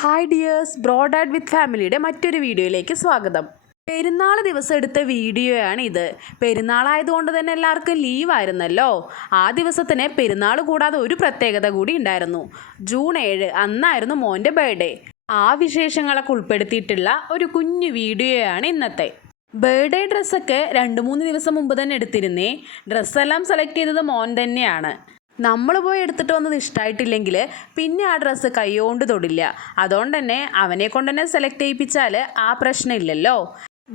Hi dears, ബ്രോഡാഡ് വിത്ത് ഫാമിലിയുടെ മറ്റൊരു വീഡിയോയിലേക്ക് സ്വാഗതം. പെരുന്നാൾ ദിവസം എടുത്ത വീഡിയോയാണ് ഇത്. പെരുന്നാളായതുകൊണ്ട് തന്നെ എല്ലാവർക്കും ലീവായിരുന്നല്ലോ. ആ ദിവസത്തിന് പെരുന്നാൾ കൂടാതെ ഒരു പ്രത്യേകത കൂടി ഉണ്ടായിരുന്നു. ജൂൺ 7 അന്നായിരുന്നു മോൻ്റെ ബർത്ത്ഡേ. ആ വിശേഷങ്ങളൊക്കെ ഉൾപ്പെടുത്തിയിട്ടുള്ള ഒരു കുഞ്ഞു വീഡിയോയാണ് ഇന്നത്തെ. ബർത്ത്ഡേ ഡ്രസ്സൊക്കെ 2-3 ദിവസം മുമ്പ് തന്നെ എടുത്തിരുന്നേ. ഡ്രസ്സെല്ലാം സെലക്ട് ചെയ്തത് മോൻ തന്നെയാണ്. നമ്മൾ പോയി എടുത്തിട്ട് വന്നത് ഇഷ്ടമായിട്ടില്ലെങ്കിൽ പിന്നെ ആ ഡ്രസ്സ് കൈകൊണ്ട് തൊടില്ല. അതുകൊണ്ട് തന്നെ അവനെ കൊണ്ട് തന്നെ സെലക്ട് ചെയ്യിപ്പിച്ചാൽ ആ പ്രശ്നമില്ലല്ലോ.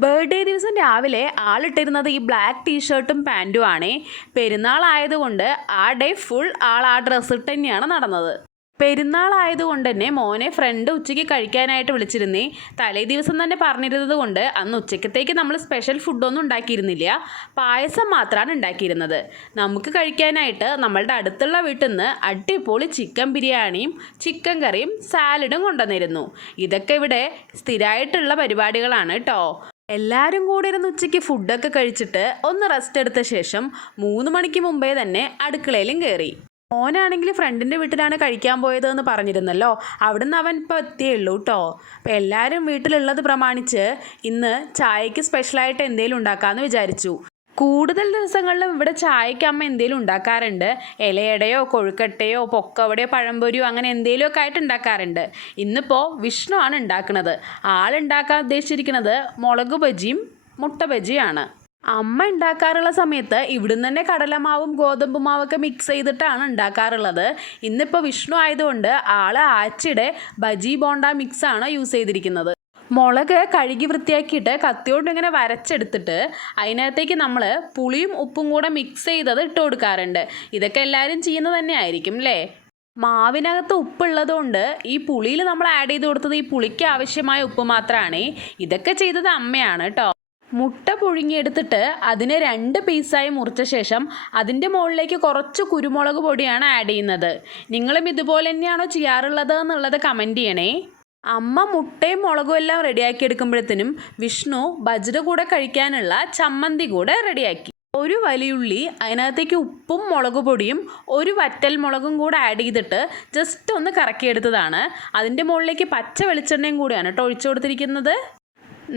ബർത്ത്ഡേ ദിവസം രാവിലെ ആളിട്ടിരുന്നത് ഈ ബ്ലാക്ക് ടീഷർട്ടും പാൻറ്റും ആണേ. പെരുന്നാളായതുകൊണ്ട് ആ ഡേ ഫുൾ ആൾ ആ ഡ്രസ്സ് ഇട്ട് തന്നെയാണ് നടന്നത്. പെരുന്നാളായതുകൊണ്ട് തന്നെ മോനെ ഫ്രണ്ട് ഉച്ചയ്ക്ക് കഴിക്കാനായിട്ട് വിളിച്ചിരുന്നേ. തലേ ദിവസം തന്നെ പറഞ്ഞിരുന്നത് കൊണ്ട് അന്ന് ഉച്ചക്കത്തേക്ക് നമ്മൾ സ്പെഷ്യൽ ഫുഡൊന്നും ഉണ്ടാക്കിയിരുന്നില്ല. പായസം മാത്രമാണ് ഉണ്ടാക്കിയിരുന്നത്. നമുക്ക് കഴിക്കാനായിട്ട് നമ്മളുടെ അടുത്തുള്ള വീട്ടിൽ നിന്ന് അടിപൊളി ചിക്കൻ ബിരിയാണിയും ചിക്കൻ കറിയും സാലഡും കൊണ്ടുവന്നിരുന്നു. ഇതൊക്കെ ഇവിടെ സ്ഥിരമായിട്ടുള്ള പരിപാടികളാണ് കേട്ടോ. എല്ലാവരും കൂടി ഇരുന്ന് ഉച്ചയ്ക്ക് ഫുഡൊക്കെ കഴിച്ചിട്ട് ഒന്ന് റെസ്റ്റ് എടുത്ത ശേഷം 3 മണിക്ക് മുമ്പേ തന്നെ അടുക്കളയിലും കയറി. മോനാണെങ്കിൽ ഫ്രണ്ടിൻ്റെ വീട്ടിലാണ് കഴിക്കാൻ പോയതെന്ന് പറഞ്ഞിരുന്നല്ലോ. അവിടുന്ന് അവൻ ഇപ്പോൾ എത്തിയുള്ളൂ കേട്ടോ. അപ്പോൾ എല്ലാവരും വീട്ടിലുള്ളത് പ്രമാണിച്ച് ഇന്ന് ചായക്ക് സ്പെഷ്യലായിട്ട് എന്തെങ്കിലും ഉണ്ടാക്കാമെന്ന് വിചാരിച്ചു. കൂടുതൽ ദിവസങ്ങളിലും ഇവിടെ ചായക്ക് അമ്മ എന്തെങ്കിലും ഉണ്ടാക്കാറുണ്ട്. ഇലയടയോ കൊഴുക്കട്ടയോ പൊക്കവടയോ പഴംപൊരിയോ അങ്ങനെ എന്തെങ്കിലുമൊക്കെ ആയിട്ട് ഉണ്ടാക്കാറുണ്ട്. ഇന്നിപ്പോൾ വിഷ്ണു ആണ് ഉണ്ടാക്കുന്നത്. ആളുണ്ടാക്കാൻ ഉദ്ദേശിച്ചിരിക്കുന്നത് മുളക് ബജിയും മുട്ട ബജിയാണ്. അമ്മ ഉണ്ടാക്കാറുള്ള സമയത്ത് ഇവിടുന്ന് തന്നെ കടലമാവും ഗോതമ്പ് മാവൊക്കെ മിക്സ് ചെയ്തിട്ടാണ് ഉണ്ടാക്കാറുള്ളത്. ഇന്നിപ്പോൾ വിഷ്ണു ആയതുകൊണ്ട് ആൾ ആച്ചിയുടെ ബജി ബോണ്ട മിക്സാണ് യൂസ് ചെയ്തിരിക്കുന്നത്. മുളക് കഴുകി വൃത്തിയാക്കിയിട്ട് കത്തിയോണ്ട് ഇങ്ങനെ വരച്ചെടുത്തിട്ട് അതിനകത്തേക്ക് നമ്മൾ പുളിയും ഉപ്പും കൂടെ മിക്സ് ചെയ്തത് ഇട്ട് കൊടുക്കാറുണ്ട്. ഇതൊക്കെ എല്ലാവരും ചെയ്യുന്നത് തന്നെ ആയിരിക്കും അല്ലേ. മാവിനകത്ത് ഉപ്പുള്ളതുകൊണ്ട് ഈ പുളിയിൽ നമ്മൾ ആഡ് ചെയ്ത് കൊടുത്തത് ഈ പുളിക്ക് ആവശ്യമായ ഉപ്പ് മാത്രമാണ്. ഇതൊക്കെ ചെയ്തത് അമ്മയാണ് കേട്ടോ. മുട്ട പുഴുങ്ങിയെടുത്തിട്ട് അതിനെ 2 പീസായി മുറിച്ച ശേഷം അതിൻ്റെ മുകളിലേക്ക് കുറച്ച് കുരുമുളക് പൊടിയാണ് ആഡ് ചെയ്യുന്നത്. നിങ്ങളും ഇതുപോലെ തന്നെയാണോ ചെയ്യാറുള്ളത് എന്നുള്ളത് കമൻറ്റ് ചെയ്യണേ. അമ്മ മുട്ടയും മുളകും എല്ലാം റെഡിയാക്കി എടുക്കുമ്പോഴത്തേനും വിഷ്ണു ബജിയുടെ കൂടെ കഴിക്കാനുള്ള ചമ്മന്തി കൂടെ റെഡിയാക്കി. ഒരു വലിയുള്ളി, അതിനകത്തേക്ക് ഉപ്പും മുളക് പൊടിയും ഒരു വറ്റൽ മുളകും കൂടെ ആഡ് ചെയ്തിട്ട് ജസ്റ്റ് ഒന്ന് കറക്കിയെടുത്തതാണ്. അതിൻ്റെ മുകളിലേക്ക് പച്ച വെളിച്ചെണ്ണയും കൂടിയാണ് കേട്ടോ ഒഴിച്ചു കൊടുത്തിരിക്കുന്നത്.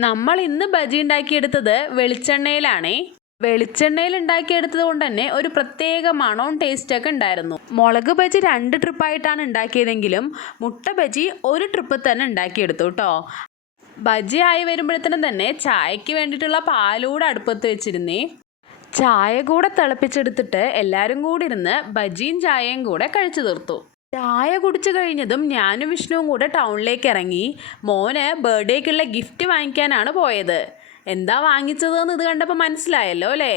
നമ്മൾ ഇന്ന് ബജി ഉണ്ടാക്കിയെടുത്തത് വെളിച്ചെണ്ണയിലാണേ. വെളിച്ചെണ്ണയിൽ ഉണ്ടാക്കിയെടുത്തത് കൊണ്ട് തന്നെ ഒരു പ്രത്യേക മണവും ടേസ്റ്റൊക്കെ ഉണ്ടായിരുന്നു. മുളക് ബജി 2 ട്രിപ്പായിട്ടാണ് ഉണ്ടാക്കിയതെങ്കിലും മുട്ട ബജി 1 ട്രിപ്പ് തന്നെ ഉണ്ടാക്കിയെടുത്തു കേട്ടോ. ബജി ആയി വരുമ്പോഴത്തേനും തന്നെ ചായക്ക് വേണ്ടിയിട്ടുള്ള പാലൂടെ അടുപ്പത്ത് വെച്ചിരുന്നേ. ചായ കൂടെ തിളപ്പിച്ചെടുത്തിട്ട് എല്ലാവരും കൂടി ഇരുന്ന് ബജിയും ചായയും കൂടെ കഴിച്ചു തീർത്തു. ചായ കുടിച്ചു കഴിഞ്ഞതും ഞാനും വിഷ്ണുവും കൂടെ ടൗണിലേക്ക് ഇറങ്ങി. മോന് ബർത്ത്ഡേക്കുള്ള ഗിഫ്റ്റ് വാങ്ങിക്കാനാണ് പോയത്. എന്താ വാങ്ങിച്ചതെന്ന് ഇത് കണ്ടപ്പോൾ മനസ്സിലായല്ലോ അല്ലേ.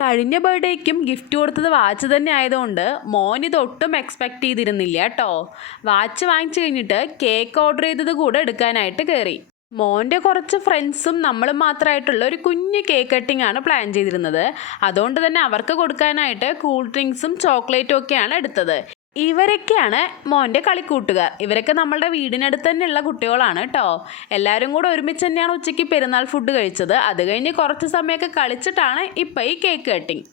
കഴിഞ്ഞ ബർത്ത്ഡേക്കും ഗിഫ്റ്റ് കൊടുത്തത് വാച്ച് തന്നെ ആയതുകൊണ്ട് മോൻ ഇതൊട്ടും എക്സ്പെക്റ്റ് ചെയ്തിരുന്നില്ല കേട്ടോ. വാച്ച് വാങ്ങിച്ചു കഴിഞ്ഞിട്ട് കേക്ക് ഓർഡർ ചെയ്തത് കൂടെ എടുക്കാനായിട്ട് കയറി. മോൻ്റെ കുറച്ച് ഫ്രണ്ട്സും നമ്മളും മാത്രമായിട്ടുള്ള ഒരു കുഞ്ഞു കേക്ക് കട്ടിംഗ് ആണ് പ്ലാൻ ചെയ്തിരുന്നത്. അതുകൊണ്ട് തന്നെ അവർക്ക് കൊടുക്കാനായിട്ട് കൂൾ ഡ്രിങ്ക്സും ചോക്ലേറ്റും ഒക്കെയാണ് എടുത്തത്. ഇവരൊക്കെയാണ് മോൻ്റെ കളിക്കൂട്ടുകാർ. ഇവരൊക്കെ നമ്മളുടെ വീടിനടുത്ത് തന്നെയുള്ള കുട്ടികളാണ് കേട്ടോ. എല്ലാവരും കൂടെ ഒരുമിച്ച് തന്നെയാണ് ഉച്ചയ്ക്ക് പെരുന്നാൾ ഫുഡ് കഴിച്ചത്. അത് കഴിഞ്ഞ് കുറച്ച് സമയമൊക്കെ കളിച്ചിട്ടാണ് ഇപ്പം ഈ കേക്ക് കട്ടിങ്.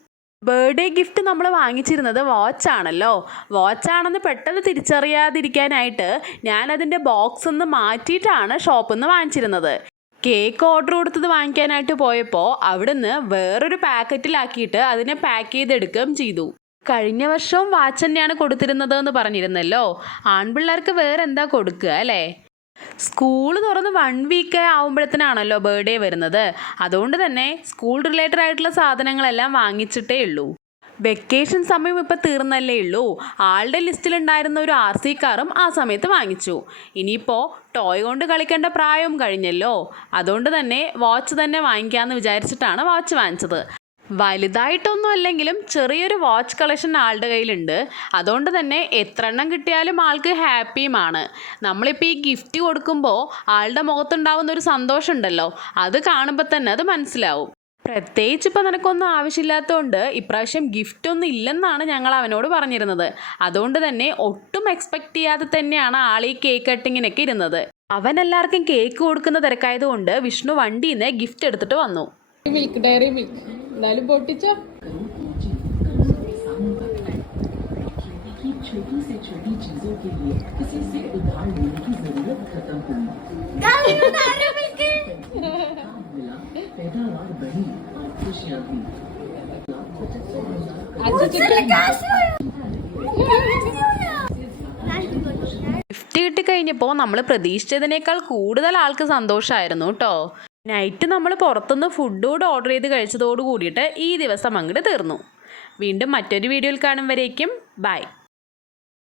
ബർത്ത്ഡേ ഗിഫ്റ്റ് നമ്മൾ വാങ്ങിച്ചിരുന്നത് വാച്ചാണല്ലോ. വാച്ചാണെന്ന് പെട്ടെന്ന് തിരിച്ചറിയാതിരിക്കാനായിട്ട് ഞാനതിൻ്റെ ബോക്സ് ഒന്ന് മാറ്റിയിട്ടാണ് ഷോപ്പിൽ നിന്ന് വാങ്ങിച്ചിരുന്നത്. കേക്ക് ഓർഡർ കൊടുത്തത് വാങ്ങിക്കാനായിട്ട് പോയപ്പോൾ അവിടുന്ന് വേറൊരു പാക്കറ്റിലാക്കിയിട്ട് അതിനെ പാക്ക് ചെയ്തെടുക്കുകയും ചെയ്തു. കഴിഞ്ഞ വർഷവും വാച്ച് തന്നെയാണ് കൊടുത്തിരുന്നത് എന്ന് പറഞ്ഞിരുന്നല്ലോ. ആൺപിള്ളേർക്ക് വേറെ എന്താ കൊടുക്കുക അല്ലേ. സ്കൂൾ തുറന്ന് 1 വീക്ക് ആവുമ്പോഴത്തേനാണല്ലോ ബർത്ത്ഡേ വരുന്നത്. അതുകൊണ്ട് തന്നെ സ്കൂൾ റിലേറ്റഡ് ആയിട്ടുള്ള സാധനങ്ങളെല്ലാം വാങ്ങിച്ചിട്ടേ ഉള്ളൂ. വെക്കേഷൻ സമയം ഇപ്പം തീർന്നല്ലേ ഉള്ളൂ. ആളുടെ ലിസ്റ്റിലുണ്ടായിരുന്ന ഒരു RC കാറും ആ സമയത്ത് വാങ്ങിച്ചു. ഇനിയിപ്പോൾ ടോയ് കൊണ്ട് കളിക്കേണ്ട പ്രായവും കഴിഞ്ഞല്ലോ. അതുകൊണ്ട് തന്നെ വാച്ച് തന്നെ വാങ്ങിക്കാമെന്ന് വിചാരിച്ചിട്ടാണ് വാച്ച് വാങ്ങിച്ചത്. വലുതായിട്ടൊന്നും അല്ലെങ്കിലും ചെറിയൊരു വാച്ച് കളക്ഷൻ ആളുടെ കയ്യിലുണ്ട്. അതുകൊണ്ട് തന്നെ എത്ര എണ്ണം കിട്ടിയാലും ആൾക്ക് ഹാപ്പിയുമാണ്. നമ്മളിപ്പോൾ ഈ ഗിഫ്റ്റ് കൊടുക്കുമ്പോൾ ആളുടെ മുഖത്തുണ്ടാവുന്ന ഒരു സന്തോഷം ഉണ്ടല്ലോ, അത് കാണുമ്പോൾ തന്നെ അത് മനസ്സിലാവും. പ്രത്യേകിച്ച് ഇപ്പോൾ നിനക്കൊന്നും ആവശ്യമില്ലാത്തതുകൊണ്ട് ഇപ്രാവശ്യം ഗിഫ്റ്റ് ഒന്നും ഇല്ലെന്നാണ് ഞങ്ങൾ അവനോട് പറഞ്ഞിരുന്നത്. അതുകൊണ്ട് തന്നെ ഒട്ടും എക്സ്പെക്റ്റ് ചെയ്യാതെ തന്നെയാണ് ആൾ ഈ കേക്ക് കട്ടിങ്ങിനൊക്കെ ഇരുന്നത്. അവൻ എല്ലാവർക്കും കേക്ക് കൊടുക്കുന്ന തിരക്കായതുകൊണ്ട് വിഷ്ണു വണ്ടിയിൽ നിന്ന് ഗിഫ്റ്റ് എടുത്തിട്ട് വന്നു. ഡയറി മിൽക്ക് എന്നാലും പൊട്ടിച്ചോ. छोटी से छोटी चीजों के लिए किसी से उधार लेने की जरूरत ഗിഫ്റ്റ് കിട്ടിക്കഴിഞ്ഞപ്പോൾ നമ്മൾ പ്രതീക്ഷിച്ചതിനേക്കാൾ കൂടുതൽ ആൾക്ക് സന്തോഷമായിരുന്നു കേട്ടോ. നൈറ്റ് നമ്മൾ പുറത്തുനിന്ന് ഫുഡ് കൂടെ ഓർഡർ ചെയ്ത് കഴിച്ചതോട് കൂടിയിട്ട് ഈ ദിവസം അങ്ങോട്ട് തീർന്നു. വീണ്ടും മറ്റൊരു വീഡിയോയിൽ കാണും വരേക്കും ബൈ.